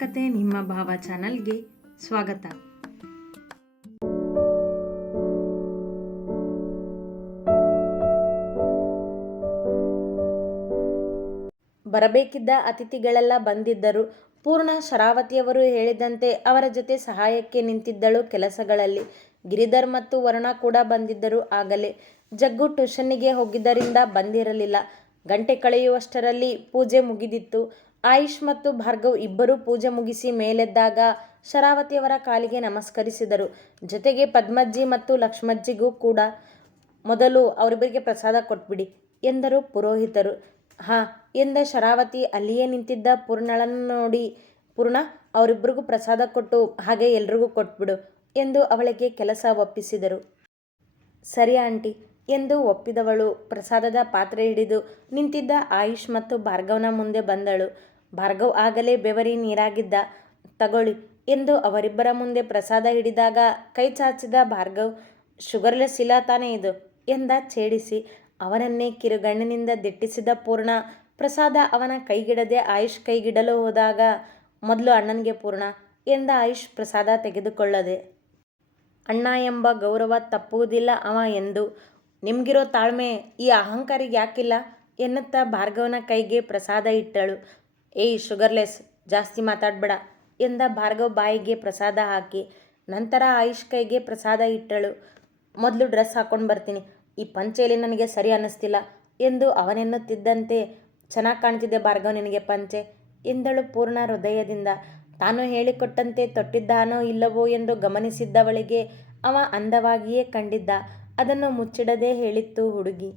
ಕತೆ ನಿಮ್ಮ ಭಾವ ಚಾನಲ್ಗೆ ಸ್ವಾಗತ. ಬರಬೇಕಿದ್ದ ಅತಿಥಿಗಳೆಲ್ಲ ಬಂದಿದ್ದರು. ಪೂರ್ಣ ಶರಾವತಿಯವರು ಹೇಳಿದಂತೆ ಅವರ ಜೊತೆ ಸಹಾಯಕ್ಕೆ ನಿಂತಿದ್ದಳು ಕೆಲಸಗಳಲ್ಲಿ. ಗಿರಿಧರ್ ಮತ್ತು ವರುಣ ಕೂಡ ಬಂದಿದ್ದರು ಆಗಲೇ. ಜಗ್ಗು ಟ್ಯೂಷನ್ನಿಗೆ ಹೋಗಿದ್ದರಿಂದ ಬಂದಿರಲಿಲ್ಲ. ಗಂಟೆ ಕಳೆಯುವಷ್ಟರಲ್ಲಿ ಪೂಜೆ ಮುಗಿದಿತ್ತು. ಆಯುಷ್ ಮತ್ತು ಭಾರ್ಗವ್ ಇಬ್ಬರೂ ಪೂಜೆ ಮುಗಿಸಿ ಮೇಲೆದ್ದಾಗ ಶರಾವತಿಯವರ ಕಾಲಿಗೆ ನಮಸ್ಕರಿಸಿದರು. ಜೊತೆಗೆ ಪದ್ಮಜ್ಜಿ ಮತ್ತು ಲಕ್ಷ್ಮಜ್ಜಿಗೂ ಕೂಡ ಮೊದಲು ಅವರಿಬ್ಬರಿಗೆ ಪ್ರಸಾದ ಕೊಟ್ಬಿಡಿ ಎಂದರು ಪುರೋಹಿತರು. ಹಾ, ಎಂದ ಶರಾವತಿ ಅಲ್ಲಿಯೇ ನಿಂತಿದ್ದ ಪೂರ್ಣಳನ್ನು ನೋಡಿ, ಪೂರ್ಣ, ಅವರಿಬ್ಬರಿಗೂ ಪ್ರಸಾದ ಕೊಟ್ಟು ಹಾಗೆ ಎಲ್ರಿಗೂ ಕೊಟ್ಬಿಡು ಎಂದು ಅವಳಿಗೆ ಕೆಲಸ ಒಪ್ಪಿಸಿದರು. ಸರಿ ಆಂಟಿ ಎಂದು ಒಪ್ಪಿದವಳು. ಪ್ರಸಾದದ ಪಾತ್ರೆ ಹಿಡಿದು ನಿಂತಿದ್ದ ಆಯುಷ್ ಮತ್ತು ಭಾರ್ಗವನ ಮುಂದೆ ಬಂದಳು. ಭಾರ್ಗವ್ ಆಗಲೇ ಬೆವರಿ ನೀರಾಗಿದ್ದ, ತಗೊಳ್ಳಿ ಎಂದು ಅವರಿಬ್ಬರ ಮುಂದೆ ಪ್ರಸಾದ ಹಿಡಿದಾಗ ಕೈ ಚಾಚಿದ ಭಾರ್ಗವ್, ಶುಗರ್ಲೆಸ್ ಇಲ್ಲ ತಾನೇ ಇದು? ಎಂದ ಛೇಡಿಸಿ. ಅವನನ್ನೇ ಕಿರುಗಣ್ಣಿನಿಂದ ದಿಟ್ಟಿಸಿದ ಪೂರ್ಣ. ಪ್ರಸಾದ ಅವನ ಕೈಗಿಡದೆ ಆಯುಷ್ ಕೈಗಿಡಲು ಹೋದಾಗ, ಮೊದಲು ಅಣ್ಣನಿಗೆ ಪೂರ್ಣ ಎಂದ ಆಯುಷ್ ಪ್ರಸಾದ ತೆಗೆದುಕೊಳ್ಳದೆ. ಅಣ್ಣ ಎಂಬ ಗೌರವ ತಪ್ಪುವುದಿಲ್ಲ ಅವ ಎಂದು ನಿಮ್ಗಿರೋ ತಾಳ್ಮೆ ಈ ಅಹಂಕಾರಿಗೆ ಯಾಕಿಲ್ಲ? ಎನ್ನುತ್ತಾ ಭಾರ್ಗವನ ಕೈಗೆ ಪ್ರಸಾದ ಇಟ್ಟಳು. ಏಯ್, ಶುಗರ್ಲೆಸ್, ಜಾಸ್ತಿ ಮಾತಾಡಬೇಡ ಎಂದ ಭಾರ್ಗವ್ ಬಾಯಿಗೆ ಪ್ರಸಾದ ಹಾಕಿ, ನಂತರ ಆಯುಷ್ ಕೈಗೆ ಪ್ರಸಾದ ಇಟ್ಟಳು. ಮೊದಲು ಡ್ರೆಸ್ ಹಾಕ್ಕೊಂಡು ಬರ್ತೀನಿ. ಈ ಪಂಚೆಯಲ್ಲಿ ನನಗೆ ಸರಿ ಅನ್ನಿಸ್ತಿಲ್ಲ ಎಂದು ಅವನೆನ್ನುತ್ತಿದ್ದಂತೆ, ಚೆನ್ನಾಗಿ ಕಾಣ್ತಿದ್ದೆ ಭಾರ್ಗವ್ ನಿನಗೆ ಪಂಚೆ? ಎಂದಳು ಪೂರ್ಣ ಹೃದಯದಿಂದ. ತಾನು ಹೇಳಿಕೊಟ್ಟಂತೆ ತೊಟ್ಟಿದ್ದಾನೋ ಇಲ್ಲವೋ ಎಂದು ಗಮನಿಸಿದ್ದವಳಿಗೆ ಅವ ಅಂದವಾಗಿಯೇ ಕಂಡಿದ್ದ. ಅದನ್ನು ಮುಚ್ಚಿಡದೆ ಹೇಳಿತ್ತು ಹುಡುಗಿ.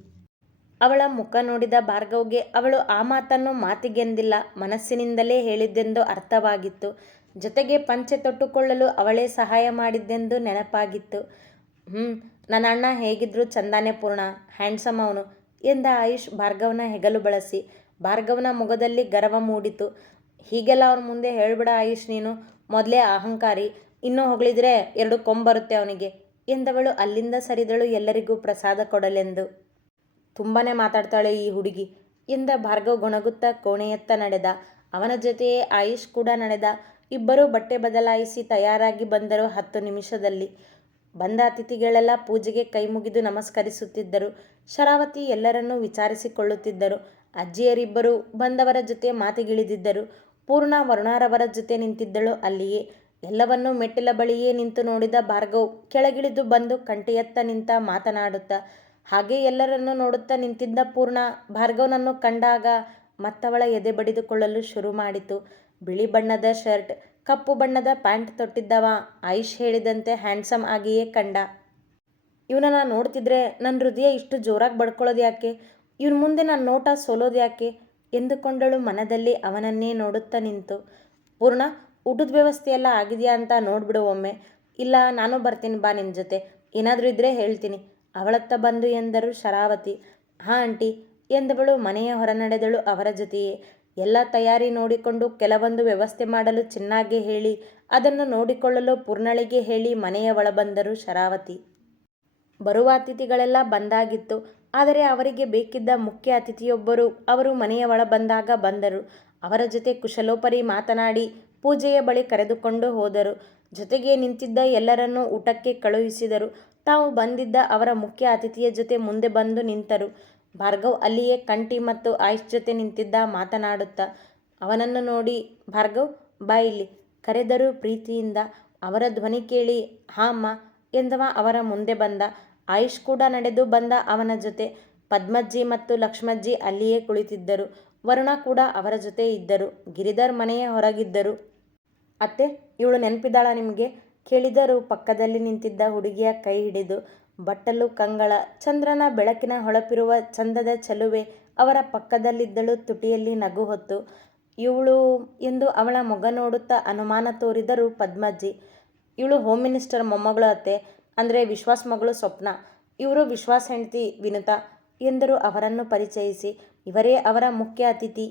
ಅವಳ ಮುಖ ನೋಡಿದ ಭಾರ್ಗವ್ಗೆ ಅವಳು ಆ ಮಾತನ್ನು ಮಾತಿಗೆಂದಿಲ್ಲ, ಮನಸ್ಸಿನಿಂದಲೇ ಹೇಳಿದ್ದೆಂದು ಅರ್ಥವಾಗಿತ್ತು. ಜೊತೆಗೆ ಪಂಚೆ ತೊಟ್ಟುಕೊಳ್ಳಲು ಅವಳೇ ಸಹಾಯ ಮಾಡಿದ್ದೆಂದು ನೆನಪಾಗಿತ್ತು. ಹ್ಞೂ ನನ್ನ ಅಣ್ಣ ಹೇಗಿದ್ರು ಚಂದಾನೆ ಪೂರ್ಣ, ಹ್ಯಾಂಡ್ಸಮ್ ಅವನು ಎಂದ ಆಯುಷ್ ಭಾರ್ಗವನ ಹೆಗಲು ಬಳಸಿ. ಭಾರ್ಗವನ ಮುಖದಲ್ಲಿ ಗರ್ವ ಮೂಡಿತು. ಹೀಗೆಲ್ಲ ಅವನ ಮುಂದೆ ಹೇಳ್ಬಿಡ ಆಯುಷ್ ನೀನು, ಮೊದಲೇ ಅಹಂಕಾರಿ, ಇನ್ನೂ ಹೊಗಳಿದ್ರೆ ಎರಡು ಕೊಂಬರುತ್ತೆ ಅವನಿಗೆ. ಎಂದವಳು ಅಲ್ಲಿಂದ ಸರಿದಳು ಎಲ್ಲರಿಗೂ ಪ್ರಸಾದ ಕೊಡಲೆಂದು. ತುಂಬನೇ ಮಾತಾಡ್ತಾಳೆ ಈ ಹುಡುಗಿ. ಎಂದ ಭಾರ್ಗವ್ ಗೊಣಗುತ್ತಾ ಕೋಣೆಯತ್ತ ನಡೆದ. ಅವನ ಜೊತೆಯೇ ಆಯುಷ್ ಕೂಡ ನಡೆದ. ಇಬ್ಬರೂ ಬಟ್ಟೆ ಬದಲಾಯಿಸಿ ತಯಾರಾಗಿ ಬಂದರು ಹತ್ತು ನಿಮಿಷದಲ್ಲಿ. ಬಂದ ಅತಿಥಿಗಳೆಲ್ಲ ಪೂಜೆಗೆ ಕೈ ಮುಗಿದು ನಮಸ್ಕರಿಸುತ್ತಿದ್ದರು. ಶರಾವತಿ ಎಲ್ಲರನ್ನೂ ವಿಚಾರಿಸಿಕೊಳ್ಳುತ್ತಿದ್ದರು. ಅಜ್ಜಿಯರಿಬ್ಬರು ಬಂದವರ ಜೊತೆ ಮಾತಿಗಿಳಿದಿದ್ದರು. ಪೂರ್ಣ ವರುಣಾರವರ ಜೊತೆ ನಿಂತಿದ್ದಳು ಅಲ್ಲಿಯೇ. ಎಲ್ಲವನ್ನೂ ಮೆಟ್ಟಿಲ ಬಳಿಯೇ ನಿಂತು ನೋಡಿದ ಭಾರ್ಗವ್ ಕೆಳಗಿಳಿದು ಬಂದು ಕಂಠೆಯತ್ತ ನಿಂತ ಮಾತನಾಡುತ್ತಾ. ಹಾಗೆ ಎಲ್ಲರನ್ನೂ ನೋಡುತ್ತಾ ನಿಂತಿದ್ದ ಪೂರ್ಣ ಭಾರ್ಗವ್ನನ್ನು ಕಂಡಾಗ ಮತ್ತವಳ ಎದೆ ಬಡಿದುಕೊಳ್ಳಲು ಶುರು ಮಾಡಿತು. ಬಿಳಿ ಬಣ್ಣದ ಶರ್ಟ್, ಕಪ್ಪು ಬಣ್ಣದ ಪ್ಯಾಂಟ್ ತೊಟ್ಟಿದ್ದವ, ಆಯುಷ್ ಹೇಳಿದಂತೆ ಹ್ಯಾಂಡ್ಸಮ್ ಆಗಿಯೇ ಕಂಡ. ಇವನನ್ನ ನೋಡ್ತಿದ್ರೆ ನನ್ನ ಹೃದಯ ಇಷ್ಟು ಜೋರಾಗಿ ಬಡ್ಕೊಳ್ಳೋದು ಯಾಕೆ? ಇವನ ಮುಂದೆ ನಾನು ನೋಟ ಸೋಲೋದು ಯಾಕೆ? ಎಂದುಕೊಂಡಳು ಮನದಲ್ಲಿ ಅವನನ್ನೇ ನೋಡುತ್ತಾ ನಿಂತು. ಪೂರ್ಣ ಊಟದ ವ್ಯವಸ್ಥೆ ಎಲ್ಲ ಆಗಿದೆಯಾ ಅಂತ ನೋಡ್ಬಿಡು ಒಮ್ಮೆ. ಇಲ್ಲ, ನಾನು ಬರ್ತೀನಿ ಬಾ ನಿನ್ನ ಜೊತೆ. ಏನಾದರೂ ಇದ್ದರೆ ಹೇಳ್ತೀನಿ. ಅವಳತ್ತ ಬಂದು ಎಂದರು ಶರಾವತಿ. ಹಾಂ, ಆಂಟಿ, ಎಂದವಳು ಮನೆಯ ಹೊರ ನಡೆದಳು ಅವರ ಜೊತೆಯೇ. ಎಲ್ಲ ತಯಾರಿ ನೋಡಿಕೊಂಡು ಕೆಲವೊಂದು ವ್ಯವಸ್ಥೆ ಮಾಡಲು ಚೆನ್ನಾಗಿ ಹೇಳಿ, ಅದನ್ನು ನೋಡಿಕೊಳ್ಳಲು ಪೂರ್ಣಳಿಗೆ ಹೇಳಿ ಮನೆಯ ಒಳ ಬಂದರು ಶರಾವತಿ. ಬರುವ ಅತಿಥಿಗಳೆಲ್ಲ ಬಂದಾಗಿತ್ತು. ಆದರೆ ಅವರಿಗೆ ಬೇಕಿದ್ದ ಮುಖ್ಯ ಅತಿಥಿಯೊಬ್ಬರು ಅವರು ಮನೆಯ ಒಳ ಬಂದಾಗ ಬಂದರು. ಅವರ ಜೊತೆ ಕುಶಲೋಪರಿ ಮಾತನಾಡಿ ಪೂಜೆಯ ಬಳಿ ಕರೆದುಕೊಂಡು ಹೋದರು. ಜೊತೆಗೆ ನಿಂತಿದ್ದ ಎಲ್ಲರನ್ನೂ ಊಟಕ್ಕೆ ಕಳುಹಿಸಿದರು. ತಾವು ಬಂದಿದ್ದ ಅವರ ಮುಖ್ಯ ಅತಿಥಿಯ ಜೊತೆ ಮುಂದೆ ಬಂದು ನಿಂತರು. ಭಾರ್ಗವ್ ಅಲ್ಲಿಯೇ ಕಂಟಿ ಮತ್ತು ಆಯುಷ್ ಜೊತೆ ನಿಂತಿದ್ದ ಮಾತನಾಡುತ್ತಾ, ಅವನನ್ನು ನೋಡಿ, ಭಾರ್ಗವ್, ಬಾ ಇಲ್ಲಿ. ಕರೆದರು ಪ್ರೀತಿಯಿಂದ. ಅವರ ಧ್ವನಿ ಕೇಳಿ ಹಾಮ್ಮ ಎಂದವ ಅವರ ಮುಂದೆ ಬಂದ. ಆಯುಷ್ ಕೂಡ ನಡೆದು ಬಂದ ಅವನ ಜೊತೆ. ಪದ್ಮಜ್ಜಿ ಮತ್ತು ಲಕ್ಷ್ಮಜ್ಜಿ ಅಲ್ಲಿಯೇ ಕುಳಿತಿದ್ದರು. ವರುಣ ಕೂಡ ಅವರ ಜೊತೆ ಇದ್ದರು. ಗಿರಿಧರ್ ಮನೆಯ ಹೊರಗಿದ್ದರು. ಅತ್ತೆ, ಇವಳು ನೆನಪಿದ್ದಾಳ ನಿಮಗೆ? ಕೇಳಿದರು ಪಕ್ಕದಲ್ಲಿ ನಿಂತಿದ್ದ ಹುಡುಗಿಯ ಕೈ ಹಿಡಿದು ಬಟ್ಟಲು ಕಂಗಳ, ಚಂದ್ರನ ಬೆಳಕಿನ ಹೊಳಪಿರುವ ಚಂದದ ಚಲುವೆ ಅವರ ಪಕ್ಕದಲ್ಲಿದ್ದಳು ತುಟಿಯಲ್ಲಿ ನಗು ಹೊತ್ತು. ಇವಳು ಎಂದು ಅವಳ ಮೊಗ ನೋಡುತ್ತಾ ಅನುಮಾನ ತೋರಿದರು ಪದ್ಮಜ್ಜಿ, ಇವಳು ಹೋಮ್ ಮಿನಿಸ್ಟರ್ ಮೊಮ್ಮಗಳು ಅತ್ತೆ, ಅಂದರೆ ವಿಶ್ವಾಸ್ ಮಗಳು ಸ್ವಪ್ನ. ಇವರು ವಿಶ್ವಾಸ್ ಹೆಂಡತಿ ವಿನುತ ಎಂದರು ಅವರನ್ನು ಪರಿಚಯಿಸಿ. ಇವರೇ ಅವರ ಮುಖ್ಯ ಅತಿಥಿ.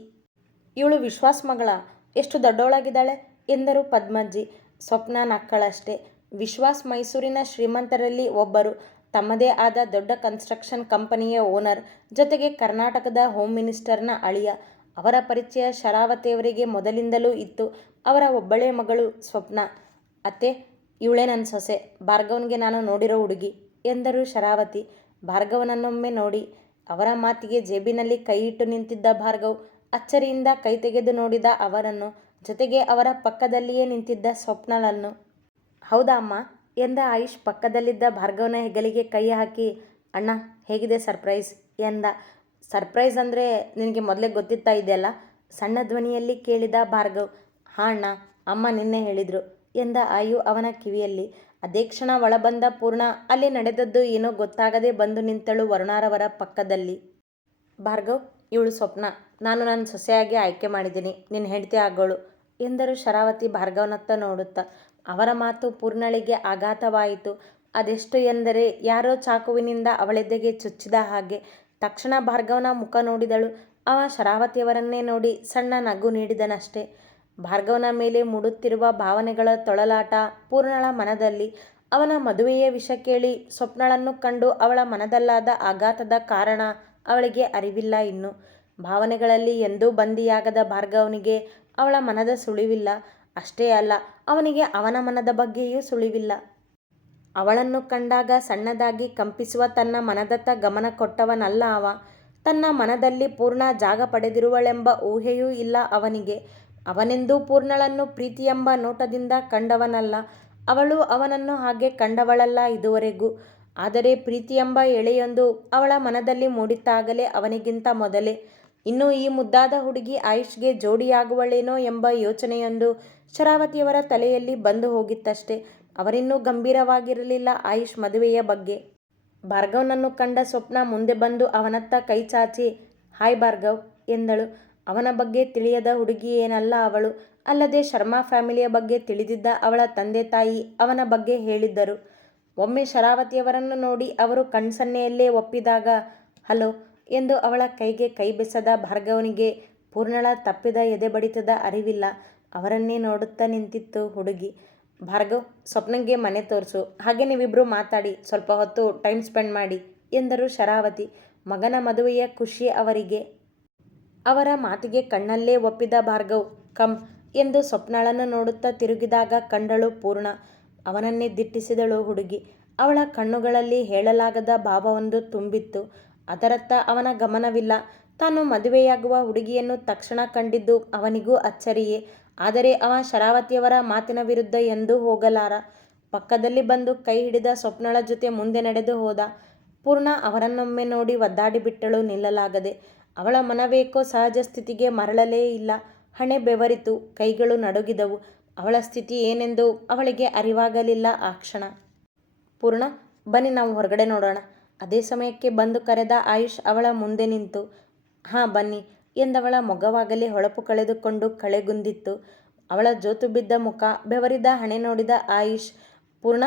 ಇವಳು ವಿಶ್ವಾಸ್ ಮಗಳ. ಎಷ್ಟು ದೊಡ್ಡವಳಾಗಿದ್ದಾಳೆ? ಎಂದರು ಪದ್ಮಜ್ಜಿ. ಸ್ವಪ್ನ ನಕ್ಕಳಷ್ಟೇ. ವಿಶ್ವಾಸ್ ಮೈಸೂರಿನ ಶ್ರೀಮಂತರಲ್ಲಿ ಒಬ್ಬರು. ತಮ್ಮದೇ ಆದ ದೊಡ್ಡ ಕನ್ಸ್ಟ್ರಕ್ಷನ್ ಕಂಪನಿಯ ಓನರ್. ಜೊತೆಗೆ ಕರ್ನಾಟಕದ ಹೋಮ್ ಮಿನಿಸ್ಟರ್ನ ಅಳಿಯ. ಅವರ ಪರಿಚಯ ಶರಾವತಿಯವರಿಗೆ ಮೊದಲಿಂದಲೂ ಇತ್ತು. ಅವರ ಒಬ್ಬಳೇ ಮಗಳು ಸ್ವಪ್ನ. ಅತ್ತೆ, ಇವಳೇ ನನ್ನ ಸೊಸೆ. ಭಾರ್ಗವನ್ಗೆ ನಾನು ನೋಡಿರೋ ಹುಡುಗಿ ಎಂದರು ಶರಾವತಿ. ಭಾರ್ಗವನನ್ನೊಮ್ಮೆ ನೋಡಿ. ಅವರ ಮಾತಿಗೆ ಜೇಬಿನಲ್ಲಿ ಕೈಯಿಟ್ಟು ನಿಂತಿದ್ದ ಭಾರ್ಗವ್ ಅಚ್ಚರಿಯಿಂದ ಕೈ ತೆಗೆದು ನೋಡಿದ ಅವರನ್ನು. ಜೊತೆಗೆ ಅವರ ಪಕ್ಕದಲ್ಲಿಯೇ ನಿಂತಿದ್ದ ಸ್ವಪ್ನಳನ್ನು. ಹೌದಾ ಅಮ್ಮ ಎಂದ ಆಯುಷ್ ಪಕ್ಕದಲ್ಲಿದ್ದ ಭಾರ್ಗವನ ಹೆಗಲಿಗೆ ಕೈ ಹಾಕಿ, ಅಣ್ಣ, ಹೇಗಿದೆ ಸರ್ಪ್ರೈಸ್ ಎಂದ. ಸರ್ಪ್ರೈಸ್ ಅಂದರೆ ನಿನಗೆ ಮೊದಲೇ ಗೊತ್ತಿತ್ತಾ ಇದೆಯಲ್ಲ ಸಣ್ಣ ಧ್ವನಿಯಲ್ಲಿ ಕೇಳಿದ ಭಾರ್ಗವ್, ಹಾಂ ಅಣ್ಣ, ಅಮ್ಮ ನಿನ್ನೆ ಹೇಳಿದರು ಎಂದ ಆಯು ಅವನ ಕಿವಿಯಲ್ಲಿ. ಅದೇ ಕ್ಷಣ ಒಳಬಂದ ಪೂರ್ಣ, ಅಲ್ಲಿ ನಡೆದದ್ದು ಏನೋ ಗೊತ್ತಾಗದೆ ಬಂದು ನಿಂತಳು ವರುಣಾರವರ ಪಕ್ಕದಲ್ಲಿ. ಭಾರ್ಗವ್, ಇವಳು ಸ್ವಪ್ನ. ನಾನು ನನ್ನ ಸೊಸೆಯಾಗಿ ಆಯ್ಕೆ ಮಾಡಿದ್ದೀನಿ. ನಿನ್ನ ಹೆಂಡತಿ ಆಗೋಳು. ಎಂದರು ಶರಾವತಿ ಭಾರ್ಗವನತ್ತ ನೋಡುತ್ತಾ. ಅವರ ಮಾತು ಪೂರ್ಣಳಿಗೆ ಆಘಾತವಾಯಿತು. ಅದೆಷ್ಟು ಎಂದರೆ ಯಾರೋ ಚಾಕುವಿನಿಂದ ಅವಳೆದೆಗೆ ಚುಚ್ಚಿದ ಹಾಗೆ. ತಕ್ಷಣ ಭಾರ್ಗವನ ಮುಖ ನೋಡಿದಳು. ಅವ ಶರಾವತಿಯವರನ್ನೇ ನೋಡಿ ಸಣ್ಣ ನಗು ನೀಡಿದನಷ್ಟೇ. ಭಾರ್ಗವನ ಮೇಲೆ ಮೂಡುತ್ತಿರುವ ಭಾವನೆಗಳ ತೊಳಲಾಟ ಪೂರ್ಣಳ ಮನದಲ್ಲಿ. ಅವನ ಮದುವೆಯ ವಿಷ ಕೇಳಿ ಸ್ವಪ್ನಳನ್ನು ಕಂಡು ಅವಳ ಮನದಲ್ಲಾದ ಆಘಾತದ ಕಾರಣ ಅವಳಿಗೆ ಅರಿವಿಲ್ಲ ಇನ್ನು. ಭಾವನೆಗಳಲ್ಲಿ ಎಂದೂ ಬಂದಿಯಾಗದ ಭಾರ್ಗವನಿಗೆ ಅವಳ ಮನದ ಸುಳಿವಿಲ್ಲ. ಅಷ್ಟೇ ಅಲ್ಲ, ಅವನಿಗೆ ಅವನ ಮನದ ಬಗ್ಗೆಯೂ ಸುಳಿವಿಲ್ಲ. ಅವಳನ್ನು ಕಂಡಾಗ ಸಣ್ಣದಾಗಿ ಕಂಪಿಸುವ ತನ್ನ ಮನದತ್ತ ಗಮನ ಕೊಟ್ಟವನಲ್ಲ ಅವ. ತನ್ನ ಮನದಲ್ಲಿ ಪೂರ್ಣ ಜಾಗ ಪಡೆದಿರುವಳೆಂಬ ಊಹೆಯೂ ಇಲ್ಲ ಅವನಿಗೆ. ಅವನೆಂದೂ ಪೂರ್ಣಳನ್ನು ಪ್ರೀತಿಯೆಂಬ ನೋಟದಿಂದ ಕಂಡವನಲ್ಲ. ಅವಳು ಅವನನ್ನು ಹಾಗೆ ಕಂಡವಳಲ್ಲ ಇದುವರೆಗೂ. ಆದರೆ ಪ್ರೀತಿಯೆಂಬ ಎಳೆಯೊಂದು ಅವಳ ಮನದಲ್ಲಿ ಮೂಡಿತ್ತಾಗಲೇ ಅವನಿಗಿಂತ ಮೊದಲೇ. ಇನ್ನು ಈ ಮುದ್ದಾದ ಹುಡುಗಿ ಆಯುಷ್ಗೆ ಜೋಡಿಯಾಗುವಳೇನೋ ಎಂಬ ಯೋಚನೆಯೊಂದು ಶರಾವತಿಯವರ ತಲೆಯಲ್ಲಿ ಬಂದು ಹೋಗಿತ್ತಷ್ಟೇ. ಅವರಿನ್ನೂ ಗಂಭೀರವಾಗಿರಲಿಲ್ಲ ಆಯುಷ್ ಮದುವೆಯ ಬಗ್ಗೆ. ಭಾರ್ಗವ್ನನ್ನು ಕಂಡ ಸ್ವಪ್ನ ಮುಂದೆ ಬಂದು ಅವನತ್ತ ಕೈ ಚಾಚಿ, ಹಾಯ್ ಭಾರ್ಗವ್, ಎಂದಳು. ಅವನ ಬಗ್ಗೆ ತಿಳಿಯದ ಹುಡುಗಿಯೇನಲ್ಲ ಅವಳು. ಅಲ್ಲದೆ ಶರ್ಮಾ ಫ್ಯಾಮಿಲಿಯ ಬಗ್ಗೆ ತಿಳಿದಿದ್ದ ಅವಳ ತಂದೆ ತಾಯಿ ಅವನ ಬಗ್ಗೆ ಹೇಳಿದ್ದರು. ಒಮ್ಮೆ ಶರಾವತಿಯವರನ್ನು ನೋಡಿ ಅವರು ಕಣ್ಸನ್ನೆಯಲ್ಲೇ ಒಪ್ಪಿದಾಗ, ಹಲೋ ಎಂದು ಅವಳ ಕೈಗೆ ಕೈ ಬೆಸದ ಭಾರ್ಗವನಿಗೆ ಪೂರ್ಣಳ ತಪ್ಪಿದ ಎದೆ ಬಡಿತದ ಅರಿವಿಲ್ಲ. ಅವರನ್ನೇ ನೋಡುತ್ತಾ ನಿಂತಿತ್ತು ಹುಡುಗಿ. ಭಾರ್ಗವ್, ಸ್ವಪ್ನಂಗೆ ಮನೆ ತೋರಿಸು. ಹಾಗೆ ನೀವಿಬ್ಬರು ಮಾತಾಡಿ, ಸ್ವಲ್ಪ ಹೊತ್ತು ಟೈಮ್ ಸ್ಪೆಂಡ್ ಮಾಡಿ, ಎಂದರು ಶರಾವತಿ. ಮಗನ ಮದುವೆಯ ಖುಷಿ ಅವರಿಗೆ. ಅವರ ಮಾತಿಗೆ ಕಣ್ಣಲ್ಲೇ ಒಪ್ಪಿದ ಭಾರ್ಗವ್, ಕಮ್ ಎಂದು ಸ್ವಪ್ನಳನ್ನು ನೋಡುತ್ತಾ ತಿರುಗಿದಾಗ ಕಂಡಳು ಪೂರ್ಣ. ಅವನನ್ನೇ ದಿಟ್ಟಿಸಿದಳು ಹುಡುಗಿ. ಅವಳ ಕಣ್ಣುಗಳಲ್ಲಿ ಹೇಳಲಾಗದ ಭಾವವೊಂದು ತುಂಬಿತ್ತು. ಅದರತ್ತ ಅವನ ಗಮನವಿಲ್ಲ. ತಾನು ಮದುವೆಯಾಗುವ ಹುಡುಗಿಯನ್ನು ತಕ್ಷಣ ಕಂಡಿದ್ದು ಅವನಿಗೂ ಅಚ್ಚರಿಯೇ. ಆದರೆ ಅವ ಶರಾವತಿಯವರ ಮಾತಿನ ವಿರುದ್ಧ ಎಂದೂ ಹೋಗಲಾರ. ಪಕ್ಕದಲ್ಲಿ ಬಂದು ಕೈ ಹಿಡಿದ ಸ್ವಪ್ನಳ ಜೊತೆ ಮುಂದೆ ನಡೆದು ಹೋದ. ಪೂರ್ಣ ಅವರನ್ನೊಮ್ಮೆ ನೋಡಿ ಒದ್ದಾಡಿಬಿಟ್ಟಳು ನಿಲ್ಲಲಾಗದೆ. ಅವಳ ಮನವೇಕೋ ಸಹಜ ಸ್ಥಿತಿಗೆ ಮರಳಲೇ ಇಲ್ಲ. ಹಣೆ ಬೆವರಿತು. ಕೈಗಳು ನಡುಗಿದವು. ಅವಳ ಸ್ಥಿತಿ ಏನೆಂದು ಅವಳಿಗೆ ಅರಿವಾಗಲಿಲ್ಲ ಆ ಕ್ಷಣ. ಪೂರ್ಣ, ಬನ್ನಿ ನಾವು ಹೊರಗಡೆ ನೋಡೋಣ. ಅದೇ ಸಮಯಕ್ಕೆ ಬಂದು ಕರೆದ ಆಯುಷ್ ಅವಳ ಮುಂದೆ ನಿಂತು, ಹಾಂ, ಬನ್ನಿ ಎಂದವಳ ಮೊಗವಾಗಲೇ ಹೊಳಪು ಕಳೆದುಕೊಂಡು ಕಳೆಗುಂದಿತ್ತು. ಅವಳ ಜೋತು ಬಿದ್ದ ಮುಖ, ಬೆವರಿದ ಹಣೆ ನೋಡಿದ ಆಯುಷ್, ಪೂರ್ಣ,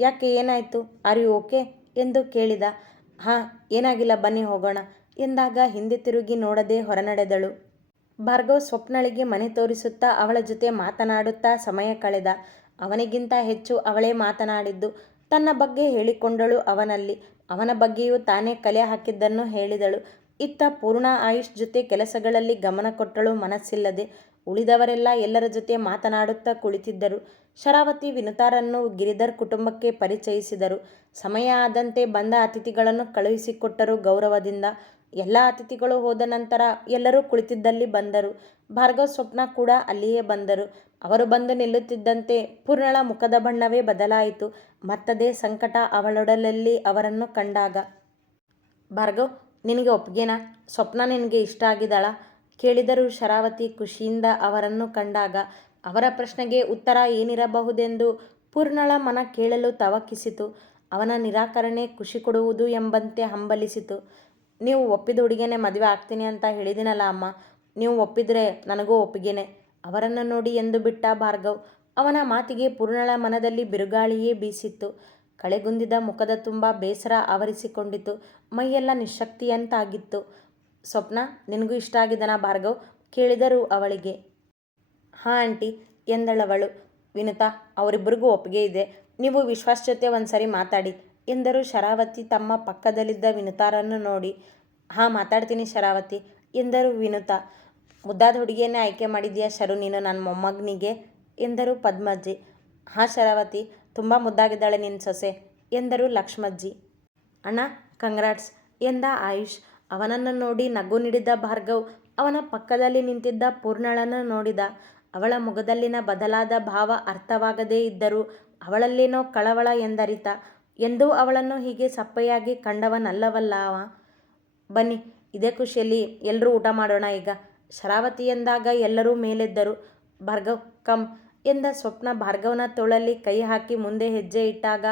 ಯಾಕೆ ಏನಾಯಿತು? Are you okay? ಎಂದು ಕೇಳಿದ. ಹಾಂ, ಏನಾಗಿಲ್ಲ, ಬನ್ನಿ ಹೋಗೋಣ ಎಂದಾಗ ಹಿಂದೆ ತಿರುಗಿ ನೋಡದೆ ಹೊರನಡೆದಳು. ಭಾರ್ಗವ್ ಸ್ವಪ್ನಳಿಗೆ ಮನೆ ತೋರಿಸುತ್ತಾ ಅವಳ ಜೊತೆ ಮಾತನಾಡುತ್ತಾ ಸಮಯ ಕಳೆದ. ಅವನಿಗಿಂತ ಹೆಚ್ಚು ಅವಳೇ ಮಾತನಾಡಿದ್ದು ತನ್ನ ಬಗ್ಗೆ ಹೇಳಿಕೊಂಡಳು ಅವನಲ್ಲಿ. ಅವನ ಬಗ್ಗೆಯೂ ತಾನೇ ಕಲೆ ಹಾಕಿದ್ದನ್ನು ಹೇಳಿದಳು. ಇತ್ತ ಪೂರ್ಣ ಆಯುಷ್ ಜೊತೆ ಕೆಲಸಗಳಲ್ಲಿ ಗಮನ ಕೊಟ್ಟಳು ಮನಸ್ಸಿಲ್ಲದೆ. ಉಳಿದವರೆಲ್ಲ ಎಲ್ಲರ ಜೊತೆ ಮಾತನಾಡುತ್ತಾ ಕುಳಿತಿದ್ದರು. ಶರಾವತಿ ವಿನುತಾರನ್ನು ಗಿರಿಧರ್ ಕುಟುಂಬಕ್ಕೆ ಪರಿಚಯಿಸಿದರು. ಸಮಯ ಆದಂತೆ ಬಂದ ಅತಿಥಿಗಳನ್ನು ಕಳುಹಿಸಿಕೊಟ್ಟರು ಗೌರವದಿಂದ. ಎಲ್ಲ ಅತಿಥಿಗಳು ಹೋದ ನಂತರ ಎಲ್ಲರೂ ಕುಳಿತಿದ್ದಲ್ಲಿ ಬಂದರು. ಭಾರ್ಗವ ಸ್ವಪ್ನ ಕೂಡ ಅಲ್ಲಿಯೇ ಬಂದರು. ಅವರು ಬಂದು ನಿಲ್ಲುತ್ತಿದ್ದಂತೆ ಪೂರ್ಣಳ ಮುಖದ ಬಣ್ಣವೇ ಬದಲಾಯಿತು. ಮತ್ತದೇ ಸಂಕಟ ಅವಳೊಡಲಲ್ಲಿ ಅವರನ್ನು ಕಂಡಾಗ, ಭಾರ್ಗವ್, ನಿನಗೆ ಒಪ್ಗೆನಾ? ಸ್ವಪ್ನ ನಿನಗೆ ಇಷ್ಟ ಆಗಿದ್ದಾಳ ಕೇಳಿದರು ಶರಾವತಿ ಖುಷಿಯಿಂದ ಅವರನ್ನು ಕಂಡಾಗ, ಅವರ ಪ್ರಶ್ನೆಗೆ ಉತ್ತರ ಏನಿರಬಹುದೆಂದು ಪೂರ್ಣಳ ಮನ ಕೇಳಲು ತವಕಿಸಿತು. ಅವನ ನಿರಾಕರಣೆ ಖುಷಿ ಕೊಡುವುದು ಎಂಬಂತೆ ಹಂಬಲಿಸಿತು. ನೀವು ಒಪ್ಪಿದ ಹುಡುಗಿಯೇ ಮದುವೆ ಆಗ್ತೀನಿ ಅಂತ ಹೇಳಿದಿನಲ್ಲ ಅಮ್ಮ. ನೀವು ಒಪ್ಪಿದರೆ ನನಗೂ ಒಪ್ಪಿಗೆನೆ. ಅವರನ್ನು ನೋಡಿ ಎಂದು ಬಿಟ್ಟ ಭಾರ್ಗವ್ ಅವನ ಮಾತಿಗೆ ಪೂರ್ಣಳ ಮನದಲ್ಲಿ ಬಿರುಗಾಳಿಯೇ ಬೀಸಿತ್ತು. ಕಳೆಗುಂದಿದ ಮುಖದ ತುಂಬ ಬೇಸರ ಆವರಿಸಿಕೊಂಡಿತು ಮೈಯೆಲ್ಲ ನಿಶಕ್ತಿಯಂತಾಗಿತ್ತು. ಸ್ವಪ್ನ, ನಿನಗೂ ಇಷ್ಟ ಆಗಿದನಾ ಭಾರ್ಗವ್? ಕೇಳಿದರು ಅವಳಿಗೆ. ಹಾಂ ಆಂಟಿ, ಎಂದಳವಳು. ವಿನುತಾ, ಅವರಿಬ್ಬರಿಗೂ ಒಪ್ಪಿಗೆ ಇದೆ. ನೀವು ವಿಶ್ವಾಸ ಜೊತೆ ಒಂದು ಮಾತಾಡಿ. ಎಂದರು ಶರಾವತಿ ತಮ್ಮ ಪಕ್ಕದಲ್ಲಿದ್ದ ವಿನುತಾರನ್ನು ನೋಡಿ, ಹಾಂ, ಮಾತಾಡ್ತೀನಿ ಶರಾವತಿ ಎಂದರು ವಿನುತಾ. ಮುದ್ದಾದ ಹುಡುಗಿಯನ್ನೇ ಆಯ್ಕೆ ಮಾಡಿದೆಯಾ ಶರು ನೀನು ನನ್ನ ಮೊಮ್ಮಗನಿಗೆ? ಎಂದರು ಪದ್ಮಜ್ಜಿ. ಹಾಂ, ಶರಾವತಿ, ತುಂಬ ಮುದ್ದಾಗಿದ್ದಾಳೆ ನಿನ್ನ ಸೊಸೆ ಎಂದರು ಲಕ್ಷ್ಮಜ್ಜಿ. ಅಣ್ಣ, ಕಂಗ್ರಾಟ್ಸ್ ಎಂದ ಆಯುಷ್. ಅವನನ್ನು ನೋಡಿ ನಗು ನೀಡಿದ ಭಾರ್ಗವ್ ಅವನ ಪಕ್ಕದಲ್ಲಿ ನಿಂತಿದ್ದ ಪೂರ್ಣಳನ್ನು ನೋಡಿದ. ಅವಳ ಮುಖದಲ್ಲಿನ ಬದಲಾದ ಭಾವ ಅರ್ಥವಾಗದೇ ಇದ್ದರೂ ಅವಳಲ್ಲೇನೋ ಕಳವಳ ಎಂದರಿತ. ಎಂದೂ ಅವಳನ್ನು ಹೀಗೆ ಸಪ್ಪೆಯಾಗಿ ಕಂಡವನಲ್ಲವಲ್ಲ ಅವ? ಬನ್ನಿ, ಇದೇ ಖುಷಿಯಲ್ಲಿ ಎಲ್ಲರೂ ಊಟ ಮಾಡೋಣ ಈಗ. ಶರಾವತಿ ಎಂದಾಗ ಎಲ್ಲರೂ ಮೇಲೆದ್ದರು. ಭಾರ್ಗವ್ ಕಮ್ ಎಂದ ಸ್ವಪ್ನ ಭಾರ್ಗವನ ತೋಳಲ್ಲಿ ಕೈ ಹಾಕಿ ಮುಂದೆ ಹೆಜ್ಜೆ ಇಟ್ಟಾಗ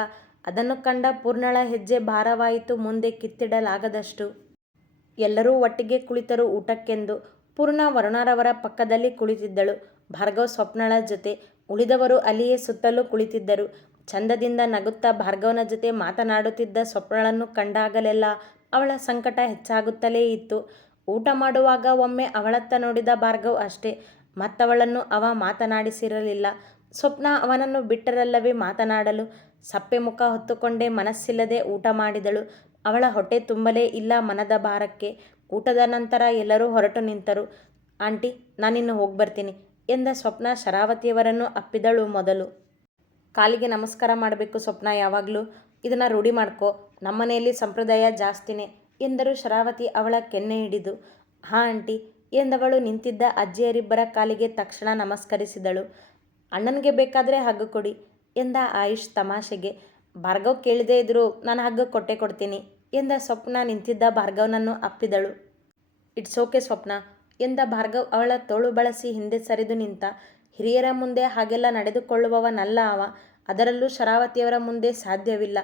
ಅದನ್ನು ಕಂಡ ಪೂರ್ಣಳ ಹೆಜ್ಜೆ ಭಾರವಾಯಿತು, ಮುಂದೆ ಕಿತ್ತಿಡಲಾಗದಷ್ಟು. ಎಲ್ಲರೂ ಒಟ್ಟಿಗೆ ಕುಳಿತರು ಊಟಕ್ಕೆಂದು. ಪೂರ್ಣ ವರುಣರವರ ಪಕ್ಕದಲ್ಲಿ ಕುಳಿತಿದ್ದಳು. ಭಾರ್ಗವ್ ಸ್ವಪ್ನಳ ಜೊತೆ ಉಳಿದವರು ಅಲ್ಲಿಯೇ ಸುತ್ತಲೂ ಕುಳಿತಿದ್ದರು. ಚಂದದಿಂದ ನಗುತ್ತಾ ಭಾರ್ಗವನ ಜೊತೆ ಮಾತನಾಡುತ್ತಿದ್ದ ಸ್ವಪ್ನಳನ್ನು ಕಂಡಾಗಲೆಲ್ಲ ಅವಳ ಸಂಕಟ ಹೆಚ್ಚಾಗುತ್ತಲೇ ಇತ್ತು. ಊಟ ಮಾಡುವಾಗ ಒಮ್ಮೆ ಅವಳತ್ತ ನೋಡಿದ ಭಾರ್ಗವ್ ಅಷ್ಟೇ. ಮತ್ತವಳನ್ನು ಅವ ಮಾತನಾಡಿಸಿರಲಿಲ್ಲ. ಸ್ವಪ್ನ ಅವನನ್ನು ಬಿಟ್ಟರಲ್ಲವೇ ಮಾತನಾಡಲು. ಸಪ್ಪೆ ಮುಖ ಹೊತ್ತುಕೊಂಡೇ ಮನಸ್ಸಿಲ್ಲದೆ ಊಟ ಮಾಡಿದಳು. ಅವಳ ಹೊಟ್ಟೆ ತುಂಬಲೇ ಇಲ್ಲ ಮನದ ಭಾರಕ್ಕೆ. ಊಟದ ನಂತರ ಎಲ್ಲರೂ ಹೊರಟು ನಿಂತರು. ಆಂಟಿ, ನಾನಿನ್ನು ಹೋಗಿ ಬರ್ತೀನಿ ಎಂದ ಸ್ವಪ್ನ ಶರಾವತಿಯವರನ್ನು ಅಪ್ಪಿದಳು ಮೊದಲು. ಕಾಲಿಗೆ ನಮಸ್ಕಾರ ಮಾಡಬೇಕು ಸ್ವಪ್ನ ಯಾವಾಗಲೂ. ಇದನ್ನು ರೂಢಿ ಮಾಡ್ಕೋ. ನಮ್ಮನೆಯಲ್ಲಿ ಸಂಪ್ರದಾಯ ಜಾಸ್ತಿನೇ ಎಂದರು ಶರಾವತಿ ಅವಳ ಕೆನ್ನೆ ಹಿಡಿದು. ಹಾ, ಆಂಟಿ ಎಂದವಳು ನಿಂತಿದ್ದ ಅಜ್ಜಿಯರಿಬ್ಬರ ಕಾಲಿಗೆ ತಕ್ಷಣ ನಮಸ್ಕರಿಸಿದಳು. ಅಣ್ಣನಿಗೆ ಬೇಕಾದರೆ ಹಗ್ಗ ಕೊಡಿ ಎಂದ ಆಯುಷ್ ತಮಾಷೆಗೆ. ಭಾರ್ಗವ್ ಕೇಳದೇ ಇದ್ದರೂ ನಾನು ಹಗ್ಗ ಕೊಟ್ಟೆ ಕೊಡ್ತೀನಿ ಎಂದ ಸ್ವಪ್ನ ನಿಂತಿದ್ದ ಭಾರ್ಗವ್ನನ್ನು ಅಪ್ಪಿದಳು. ಇಟ್ಸ್ ಓಕೆ ಸ್ವಪ್ನ. ಎಂದ ಭಾರ್ಗವ್, ಅವಳ ತೋಳು ಬಳಸಿ ಹಿಂದೆ ಸರಿದು ನಿಂತ, ಹಿರಿಯರ ಮುಂದೆ ಹಾಗೆಲ್ಲ ನಡೆದುಕೊಳ್ಳುವವನಲ್ಲ ಅವ. ಅದರಲ್ಲೂ ಶರಾವತಿಯವರ ಮುಂದೆ ಸಾಧ್ಯವಿಲ್ಲ.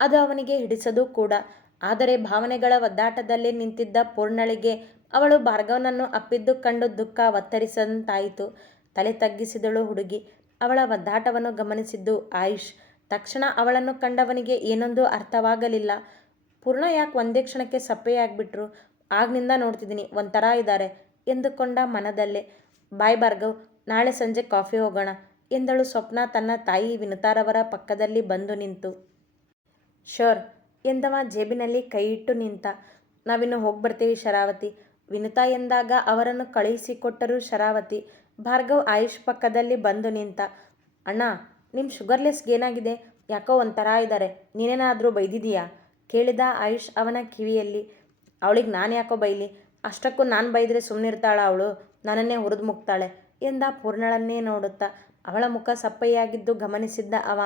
ಅದು ಅವನಿಗೆ ಹಿಡಿಸದು ಕೂಡ. ಆದರೆ ಭಾವನೆಗಳ ಒದ್ದಾಟದಲ್ಲಿ ನಿಂತಿದ್ದ ಪೂರ್ಣಳಿಗೆ ಅವಳು ಭಾರ್ಗವನನ್ನು ಅಪ್ಪಿದ್ದು ಕಂಡು ದುಃಖ ಒತ್ತರಿಸದಂತಾಯಿತು. ತಲೆ ತಗ್ಗಿಸಿದಳು ಹುಡುಗಿ. ಅವಳ ಒದ್ದಾಟವನ್ನು ಗಮನಿಸಿದ್ದು ಆಯುಷ್. ತಕ್ಷಣ ಅವಳನ್ನು ಕಂಡವನಿಗೆ ಏನೊಂದು ಅರ್ಥವಾಗಲಿಲ್ಲ. ಪೂರ್ಣ ಯಾಕೆ ಒಂದೇ ಕ್ಷಣಕ್ಕೆ ಸಪ್ಪೆಯಾಗ್ಬಿಟ್ರು? ಆಗ್ನಿಂದ ನೋಡ್ತಿದ್ದೀನಿ. ಒಂಥರ ಇದ್ದಾರೆ ಎಂದುಕೊಂಡ ಮನದಲ್ಲೇ, ಬಾಯ್ ಭಾರ್ಗವ್, ನಾಳೆ ಸಂಜೆ ಕಾಫಿ ಹೋಗೋಣ, ಎಂದಳು ಸ್ವಪ್ನ ತನ್ನ ತಾಯಿ ವಿನುತಾರವರ ಪಕ್ಕದಲ್ಲಿ ಬಂದು ನಿಂತು. ಶೋರ್ ಎಂದವ ಜೇಬಿನಲ್ಲಿ ಕೈಯಿಟ್ಟು ನಿಂತ. ನಾವಿನ್ನು ಹೋಗ್ಬರ್ತೀವಿ ಶರಾವತಿ, ವಿನುತಾ ಎಂದಾಗ ಅವರನ್ನು ಕಳುಹಿಸಿಕೊಟ್ಟರು ಶರಾವತಿ. ಭಾರ್ಗವ್ ಆಯುಷ್ ಪಕ್ಕದಲ್ಲಿ ಬಂದು ನಿಂತ. ಅಣ್ಣ ನಿಮ್ಮ ಶುಗರ್ಲೆಸ್ಗೆ ಏನಾಗಿದೆ ಯಾಕೋ ಒಂಥರ ಇದ್ದಾರೆ ನೀನೇನಾದರೂ ಬೈದಿದೀಯಾ? ಕೇಳಿದ ಆಯುಷ್ ಅವನ ಕಿವಿಯಲ್ಲಿ. ಅವಳಿಗೆ ನಾನು ಯಾಕೋ ಬೈಲಿ ಅಷ್ಟಕ್ಕೂ ನಾನು ಬೈದರೆ ಸುಮ್ಮನಿರ್ತಾಳ ಅವಳು. ನನ್ನನ್ನೇ ಹುರಿದು ಮುಗ್ತಾಳೆ. ಎಂದ ಪೂರ್ಣಳನ್ನೇ ನೋಡುತ್ತಾ. ಅವಳ ಮುಖ ಸಪ್ಪೆಯಾಗಿದ್ದು ಗಮನಿಸಿದ್ದ ಅವ.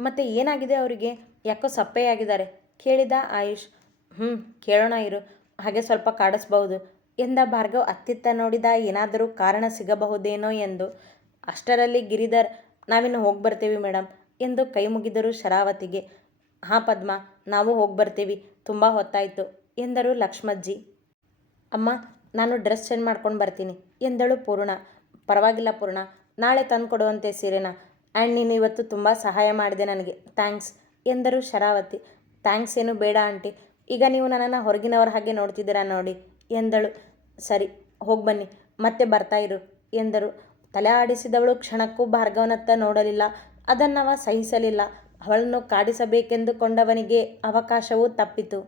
ಮತ್ತೆ ಏನಾಗಿದೆ ಅವರಿಗೆ? ಯಾಕೋ ಸಪ್ಪೆಯಾಗಿದ್ದಾರೆ? ಕೇಳಿದ ಆಯುಷ್. ಹ್ಞೂ ಕೇಳೋಣ ಇರು. ಹಾಗೆ ಸ್ವಲ್ಪ ಕಾಡಿಸ್ಬಹುದು. ಎಂದ ಭಾರ್ಗವ್ ಅತ್ತಿತ್ತ ನೋಡಿದ ಏನಾದರೂ ಕಾರಣ ಸಿಗಬಹುದೇನೋ ಎಂದು. ಅಷ್ಟರಲ್ಲಿ ಗಿರಿಧರ್, ನಾವಿನ್ನು ಹೋಗಿ ಬರ್ತೀವಿ ಮೇಡಮ್ ಎಂದು ಕೈ ಮುಗಿದರು ಶರಾವತಿಗೆ. ಹಾಂ ಪದ್ಮ, ನಾವು ಹೋಗಿ ಬರ್ತೀವಿ. ತುಂಬ ಹೊತ್ತಾಯಿತು ಎಂದರು ಲಕ್ಷ್ಮಜ್ಜಿ. ಅಮ್ಮ, ನಾನು ಡ್ರೆಸ್ ಚೇಂಜ್ ಮಾಡ್ಕೊಂಡು ಬರ್ತೀನಿ. ಎಂದಳು ಪೂರ್ಣ. ಪರವಾಗಿಲ್ಲ ಪೂರ್ಣ. ನಾಳೆ ತಂದು ಕೊಡುವಂತೆ ಸೀರೆನ. ಆ್ಯಂಡ್ ನೀನು ಇವತ್ತು ತುಂಬ ಸಹಾಯ ಮಾಡಿದೆ ನನಗೆ. ಥ್ಯಾಂಕ್ಸ್ ಎಂದರು ಶರಾವತಿ. ಥ್ಯಾಂಕ್ಸ್ ಏನು ಬೇಡ ಆಂಟಿ. ಈಗ ನೀವು ನನ್ನನ್ನು ಹೊರಗಿನವರ ಹಾಗೆ ನೋಡ್ತಿದ್ದೀರಾ ನೋಡಿ ಎಂದಳು. ಸರಿ, ಹೋಗಿ ಬನ್ನಿ. ಮತ್ತೆ ಬರ್ತಾ ಇರು ಎಂದರು. ತಲೆ ಆಡಿಸಿದವಳು ಕ್ಷಣಕ್ಕೂ ಭಾರ್ಗವನತ್ತ ನೋಡಲಿಲ್ಲ. ಅದನ್ನವ ಸಹಿಸಲಿಲ್ಲ. ಅವಳನ್ನು ಕಾಡಿಸಬೇಕೆಂದುಕೊಂಡವನಿಗೆ ಅವಕಾಶವೂ ತಪ್ಪಿತು.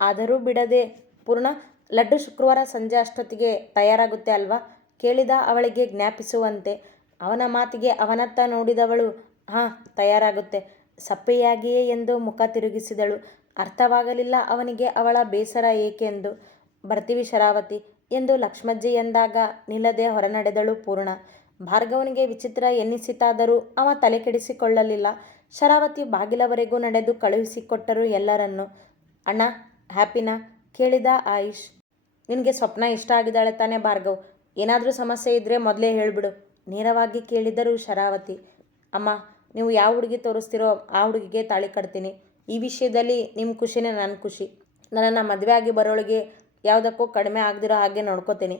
ಆದರೂ ಬಿಡದೆ ಪೂರ್ಣ ಲಡ್ಡು ಶುಕ್ರವಾರ ಸಂಜೆ ಅಷ್ಟೊತ್ತಿಗೆ ತಯಾರಾಗುತ್ತೆ ಅಲ್ವಾ? ಕೇಳಿದ ಅವಳಿಗೆ ಜ್ಞಾಪಿಸುವಂತೆ. ಅವನ ಮಾತಿಗೆ ಅವನತ್ತ ನೋಡಿದವಳು, ಹಾಂ, ತಯಾರಾಗುತ್ತೆ. ಸಪ್ಪೆಯಾಗಿಯೇ ಎಂದು ಮುಖ ತಿರುಗಿಸಿದಳು. ಅರ್ಥವಾಗಲಿಲ್ಲ ಅವನಿಗೆ ಅವಳ ಬೇಸರ ಏಕೆಂದು. ಬರ್ತೀವಿ ಶರಾವತಿ ಎಂದು ಲಕ್ಷ್ಮಜ್ಜಿ ಎಂದಾಗ ನಿಲ್ಲದೆ ಹೊರನಡೆದಳು ಪೂರ್ಣ. ಭಾರ್ಗವನಿಗೆ ವಿಚಿತ್ರ ಎನ್ನಿಸಿತಾದರೂ ಅವ ತಲೆ ಕೆಡಿಸಿಕೊಳ್ಳಲಿಲ್ಲ. ಶರಾವತಿ ಬಾಗಿಲವರೆಗೂ ನಡೆದು ಕಳುಹಿಸಿಕೊಟ್ಟರು ಎಲ್ಲರನ್ನು. ಅಣ್ಣ, ಹ್ಯಾಪಿನಾ? ಕೇಳಿದ ಆಯುಷ್. ನಿನಗೆ ಸ್ವಪ್ನ ಇಷ್ಟ ಆಗಿದ್ದಾಳೆ ತಾನೇ ಭಾರ್ಗವ್. ಏನಾದರೂ ಸಮಸ್ಯೆ ಇದ್ದರೆ ಮೊದಲೇ ಹೇಳಿಬಿಡು. ನೇರವಾಗಿ ಕೇಳಿದರು ಶರಾವತಿ. ಅಮ್ಮ, ನೀವು ಯಾವ ಹುಡುಗಿ ತೋರಿಸ್ತಿರೋ ಆ ಹುಡುಗಿಗೆ ತಾಳಿ ಕಟ್ತೀನಿ. ಈ ವಿಷಯದಲ್ಲಿ ನಿಮ್ಮ ಖುಷಿನೇ ನನ್ನ ಖುಷಿ. ನನ್ನನ್ನು ಮದುವೆ ಆಗಿ ಬರೋಳಿಗೆ ಯಾವುದಕ್ಕೂ ಕಡಿಮೆ ಆಗದಿರೋ ಹಾಗೆ ನೋಡ್ಕೋತೀನಿ.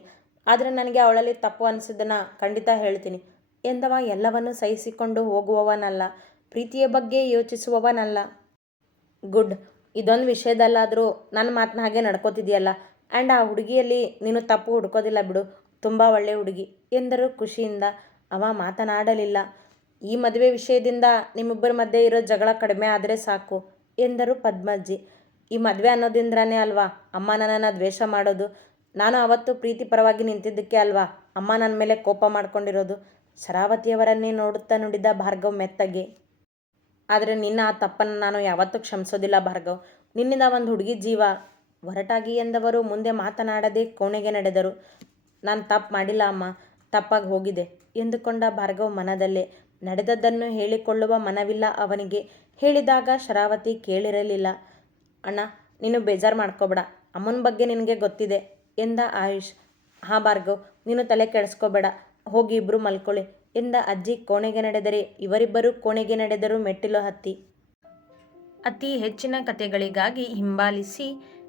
ಆದರೆ ನನಗೆ ಅವಳಲ್ಲಿ ತಪ್ಪು ಅನಿಸಿದ್ದನ್ನು ಖಂಡಿತ ಹೇಳ್ತೀನಿ. ಎಂದವ ಎಲ್ಲವನ್ನು ಸಹಿಸಿಕೊಂಡು ಹೋಗುವವನಲ್ಲ. ಪ್ರೀತಿಯ ಬಗ್ಗೆ ಯೋಚಿಸುವವನಲ್ಲ. ಗುಡ್. ಇದೊಂದು ವಿಷಯದಲ್ಲಾದರೂ ನನ್ನ ಮಾತನ್ನ ಹಾಗೆ ನಡ್ಕೋತಿದೆಯಲ್ಲ. ಆ್ಯಂಡ್ ಆ ಹುಡುಗಿಯಲ್ಲಿ ನೀನು ತಪ್ಪು ಹುಡ್ಕೋದಿಲ್ಲ ಬಿಡು, ತುಂಬ ಒಳ್ಳೆಯ ಹುಡುಗಿ ಎಂದರು ಖುಷಿಯಿಂದ ಅವ ಮಾತನಾಡಲಿಲ್ಲ. ಈ ಮದುವೆ ವಿಷಯದಿಂದ ನಿಮ್ಮಿಬ್ಬರ ಮಧ್ಯೆ ಇರೋ ಜಗಳ ಕಡಿಮೆ ಆದರೆ ಸಾಕು ಎಂದರು ಪದ್ಮಜ್ಜಿ. ಈ ಮದುವೆ ಅನ್ನೋದಿಂದ್ರನೇ ಅಲ್ವಾ ಅಮ್ಮ ನನ್ನನ್ನು ದ್ವೇಷ ಮಾಡೋದು? ನಾನು ಅವತ್ತು ಪ್ರೀತಿ ಪರವಾಗಿ ನಿಂತಿದ್ದಕ್ಕೆ ಅಲ್ವಾ ಅಮ್ಮ ನನ್ನ ಮೇಲೆ ಕೋಪ ಮಾಡ್ಕೊಂಡಿರೋದು? ಶರಾವತಿಯವರನ್ನೇ ನೋಡುತ್ತಾ ನುಡಿದ ಭಾರ್ಗವ್ ಮೆತ್ತಗೆ. ಆದರೆ ನಿನ್ನ ಆ ತಪ್ಪನ್ನು ನಾನು ಯಾವತ್ತೂ ಕ್ಷಮಿಸೋದಿಲ್ಲ ಭಾರ್ಗವ್. ನಿನ್ನಿಂದ ಒಂದು ಹುಡುಗಿ ಜೀವ. ಹೊರಟಾಗಿ ಎಂದವರು ಮುಂದೆ ಮಾತನಾಡದೆ ಕೋಣೆಗೆ ನಡೆದರು. ನಾನು ತಪ್ಪು ಮಾಡಿಲ್ಲ ಅಮ್ಮ, ತಪ್ಪಾಗಿ ಹೋಗಿದೆ, ಎಂದುಕೊಂಡ ಭಾರ್ಗವ್ ಮನದಲ್ಲೇ. ನಡೆದದ್ದನ್ನು ಹೇಳಿಕೊಳ್ಳುವ ಮನವಿಲ್ಲ ಅವನಿಗೆ, ಹೇಳಿದಾಗ ಶರಾವತಿ ಕೇಳಿರಲಿಲ್ಲ. ಅಣ್ಣ, ನೀನು ಬೇಜಾರು ಮಾಡ್ಕೋಬೇಡ, ಅಮ್ಮನ ಬಗ್ಗೆ ನಿನಗೆ ಗೊತ್ತಿದೆ, ಎಂದ ಆಯುಷ್. ಹಾಂ ಭಾರ್ಗವ್, ನೀನು ತಲೆ ಕೆಡಿಸ್ಕೋಬೇಡ, ಹೋಗಿ ಇಬ್ಬರು ಮಲ್ಕೊಳ್ಳಿ, ಎಂದ ಅಜ್ಜಿ. ಕೋಣೆಗೆ ನಡೆದರೆ ಇವರಿಬ್ಬರು ಕೋಣೆಗೆ ನಡೆದರು ಮೆಟ್ಟಿಲು ಹತ್ತಿ. ಅತಿ ಹೆಚ್ಚಿನ ಕಥೆಗಳಿಗಾಗಿ ಹಿಂಬಾಲಿಸಿ